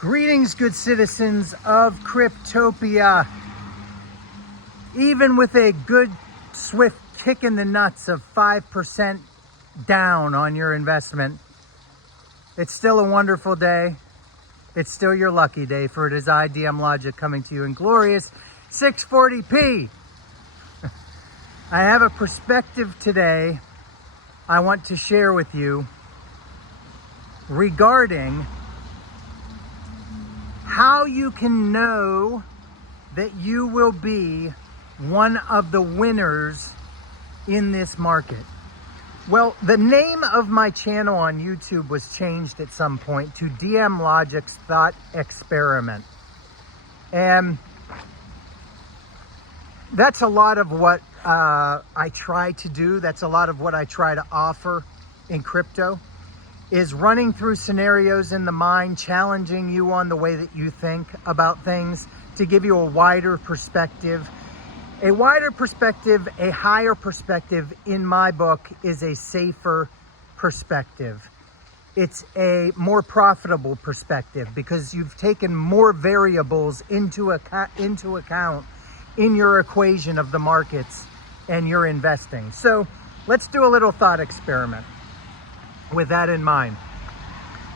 Greetings, good citizens of Cryptopia. Even with a good, swift kick in the nuts of 5% down on your investment, it's still a wonderful day. It's still your lucky day, for it is I, DM Logic, coming to you in glorious 640p. I have a perspective today I want to share with you regarding how you can know that you will be one of the winners in this market. Well, the name of my channel on YouTube was changed at some point to DM Logic's Thought Experiment. And that's a lot of what I try to do. That's a lot of what I try to offer in crypto, is running through scenarios in the mind, challenging you on the way that you think about things to give you a wider perspective. A wider perspective, a higher perspective, in my book, is a safer perspective. It's a more profitable perspective because you've taken more variables into account in your equation of the markets and your investing. So let's do a little thought experiment with that in mind.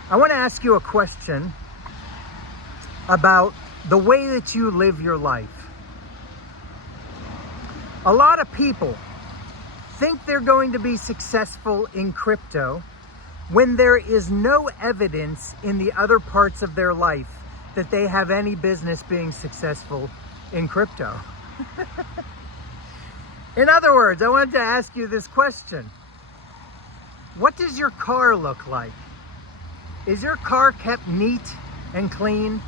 I want to ask you a question about the way that you live your life. A lot of people think they're going to be successful in crypto when there is no evidence in the other parts of their life that they have any business being successful in crypto. In other words, I wanted to ask you this question. What does your car look like? Is your car kept neat and clean?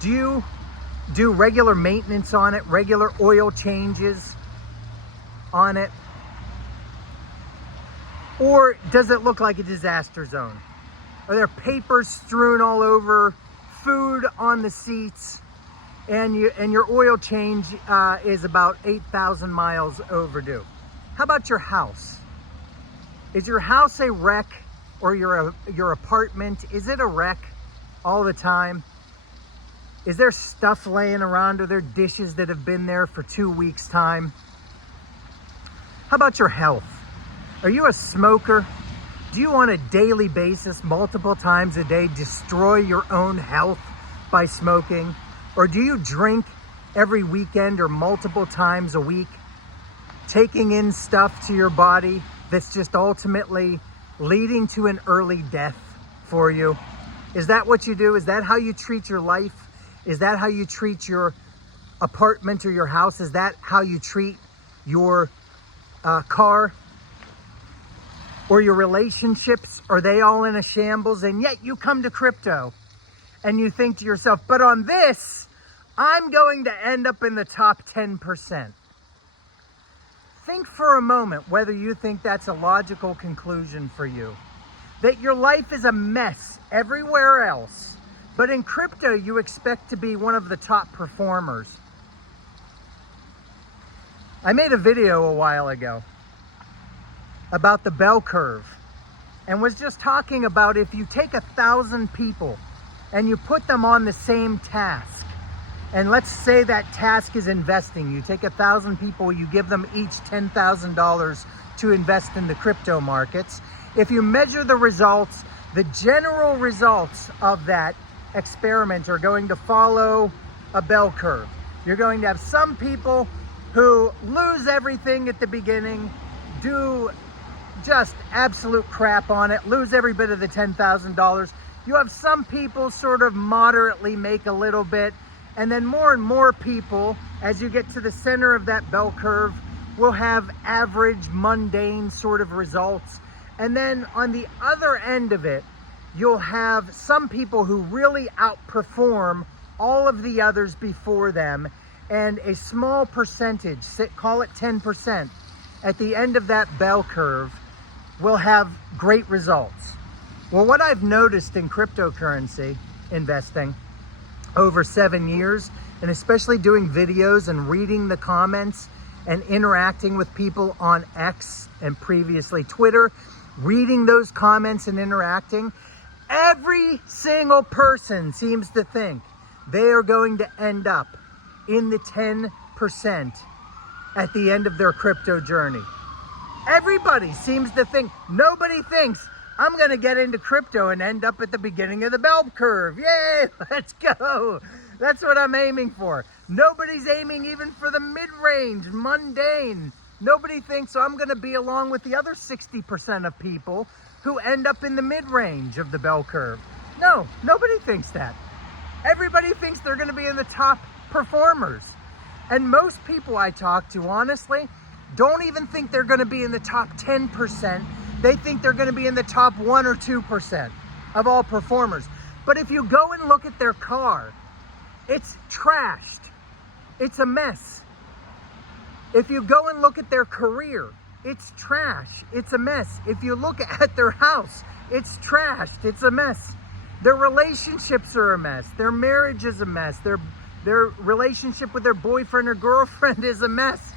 Do you do regular maintenance on it, regular oil changes on it? Or does it look like a disaster zone? Are there papers strewn all over, food on the seats, and your oil change is about 8,000 miles overdue? How about your house? Is your house a wreck, or your apartment? Is it a wreck all the time? Is there stuff laying around? Are there dishes that have been there for 2 weeks' time? How about your health? Are you a smoker? Do you on a daily basis, multiple times a day, destroy your own health by smoking? Or do you drink every weekend or multiple times a week, taking in stuff to your body that's just ultimately leading to an early death for you? Is that what you do? Is that how you treat your life? Is that how you treat your apartment or your house? Is that how you treat your car or your relationships? Are they all in a shambles? And yet you come to crypto and you think to yourself, but on this, I'm going to end up in the top 10%. Think for a moment whether you think that's a logical conclusion for you. That your life is a mess everywhere else, but in crypto you expect to be one of the top performers. I made a video a while ago about the bell curve and was just talking about if you take 1,000 people and you put them on the same task, and let's say that task is investing. You take 1,000 people, you give them each $10,000 to invest in the crypto markets. If you measure the results, the general results of that experiment are going to follow a bell curve. You're going to have some people who lose everything at the beginning, do just absolute crap on it, lose every bit of the $10,000. You have some people sort of moderately make a little bit, and then more and more people, as you get to the center of that bell curve, will have average, mundane sort of results. And then on the other end of it, you'll have some people who really outperform all of the others before them, and a small percentage, call it 10%, at the end of that bell curve will have great results. Well, what I've noticed in cryptocurrency investing over 7 years, and especially doing videos and reading the comments and interacting with people on X and previously Twitter, reading those comments and interacting, Every single person seems to think they are going to end up in the 10% at the end of their crypto journey. Everybody seems to think, nobody thinks, I'm going to get into crypto and end up at the beginning of the bell curve. Yay, let's go. That's what I'm aiming for. Nobody's aiming even for the mid-range, mundane. Nobody thinks, I'm going to be along with the other 60% of people who end up in the mid-range of the bell curve. No, nobody thinks that. Everybody thinks they're going to be in the top performers. And most people I talk to, honestly, don't even think they're going to be in the top 10%. They think they're going to be in the top 1 or 2% of all performers. But if you go and look at their car, it's trashed. It's a mess. If you go and look at their career, it's trash. It's a mess. If you look at their house, it's trashed. It's a mess. Their relationships are a mess. Their marriage is a mess. Their relationship with their boyfriend or girlfriend is a mess.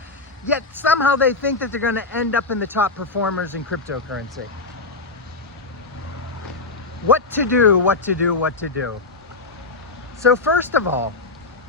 Yet somehow they think that they're going to end up in the top performers in cryptocurrency. What to do, what to do, what to do. So first of all,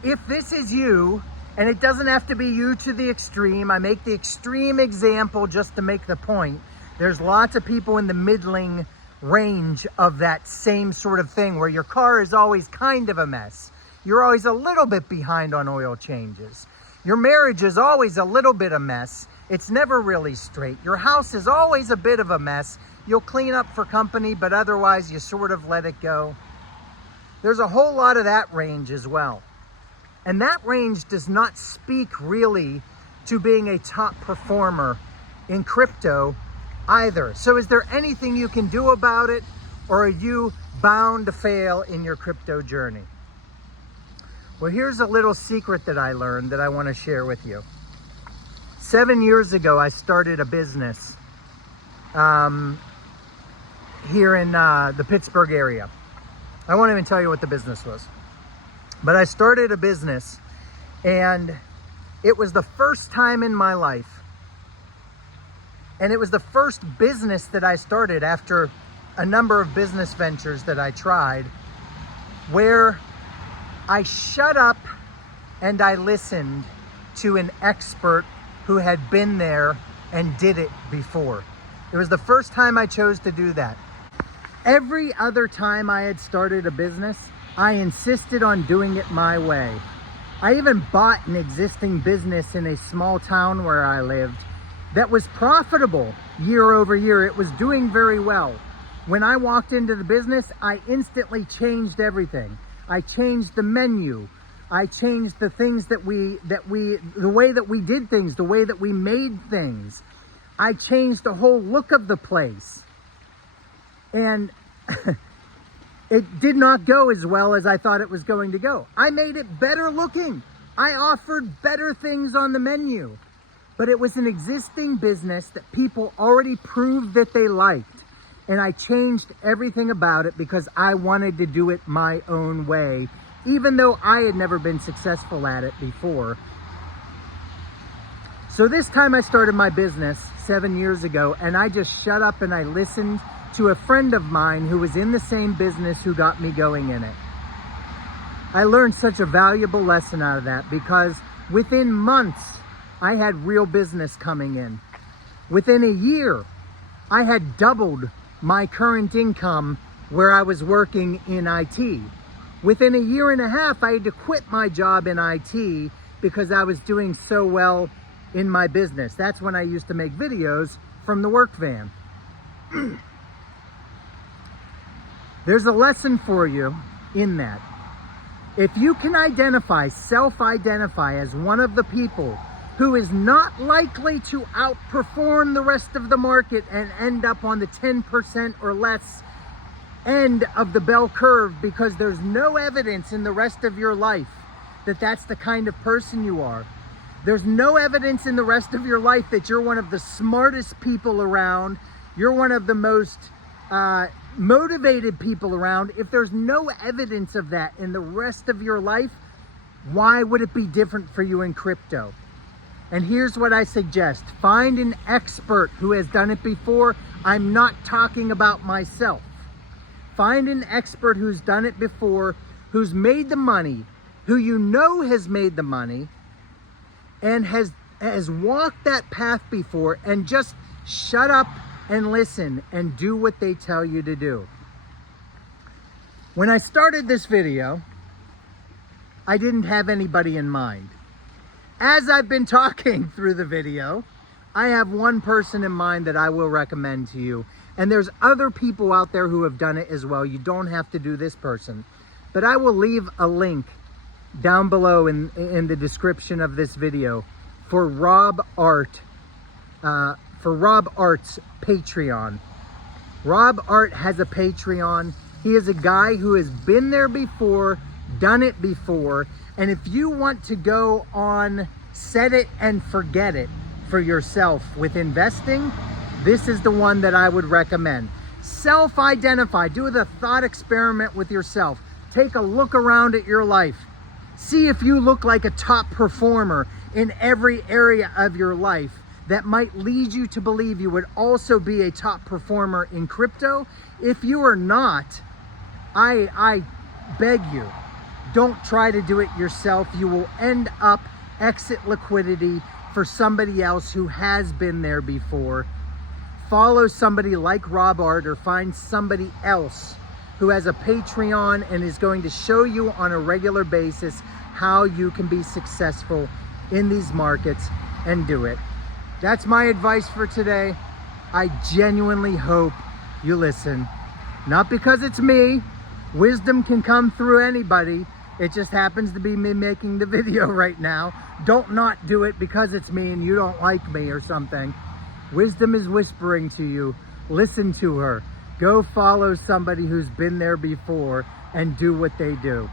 if this is you, and it doesn't have to be you to the extreme, I make the extreme example just to make the point. There's lots of people in the middling range of that same sort of thing where your car is always kind of a mess. You're always a little bit behind on oil changes. Your marriage is always a little bit a mess. It's never really straight. Your house is always a bit of a mess. You'll clean up for company, but otherwise you sort of let it go. There's a whole lot of that range as well. And that range does not speak really to being a top performer in crypto either. So is there anything you can do about it, or are you bound to fail in your crypto journey? Well, here's a little secret that I learned that I want to share with you. 7 years ago, I started a business here in the Pittsburgh area. I won't even tell you what the business was. But I started a business, and it was the first time in my life, and it was the first business that I started after a number of business ventures that I tried, where I shut up and I listened to an expert who had been there and did it before. It was the first time I chose to do that. Every other time I had started a business, I insisted on doing it my way. I even bought an existing business in a small town where I lived that was profitable year over year. It was doing very well. When I walked into the business, I instantly changed everything. I changed the menu. I changed the things the way that we did things, the way that we made things. I changed the whole look of the place. And it did not go as well as I thought it was going to go. I made it better looking. I offered better things on the menu. But it was an existing business that people already proved that they liked. And I changed everything about it because I wanted to do it my own way, even though I had never been successful at it before. So this time I started my business 7 years ago, and I just shut up and I listened to a friend of mine who was in the same business who got me going in it. I learned such a valuable lesson out of that because within months, I had real business coming in. Within a year, I had doubled my current income where I was working in IT. Within a year and a half, I had to quit my job in IT because I was doing so well in my business. That's when I used to make videos from the work van. There's a lesson for you in that. If you can self-identify as one of the people who is not likely to outperform the rest of the market and end up on the 10% or less end of the bell curve because there's no evidence in the rest of your life that that's the kind of person you are. There's no evidence in the rest of your life that you're one of the smartest people around. You're one of the most motivated people around. If there's no evidence of that in the rest of your life, why would it be different for you in crypto? And here's what I suggest. Find an expert who has done it before. I'm not talking about myself. Find an expert who's done it before, who's made the money, who you know has made the money, and has walked that path before, and just shut up and listen and do what they tell you to do. When I started this video, I didn't have anybody in mind. As I've been talking through the video, I have one person in mind that I will recommend to you. And there's other people out there who have done it as well. You don't have to do this person. But I will leave a link down below in the description of this video for Rob Art, for Rob Art's Patreon. Rob Art has a Patreon. He is a guy who has been there before, done it before. And if you want to go on set it and forget it for yourself with investing, this is the one that I would recommend. Self-identify. Do the thought experiment with yourself. Take a look around at your life. See if you look like a top performer in every area of your life that might lead you to believe you would also be a top performer in crypto. If you are not, I beg you, don't try to do it yourself. You will end up exit liquidity for somebody else who has been there before. Follow somebody like Rob Art, or find somebody else who has a Patreon and is going to show you on a regular basis how you can be successful in these markets and do it. That's my advice for today. I genuinely hope you listen. Not because it's me. Wisdom can come through anybody. It just happens to be me making the video right now. Don't not do it because it's me and you don't like me or something. Wisdom is whispering to you. Listen to her. Go follow somebody who's been there before and do what they do.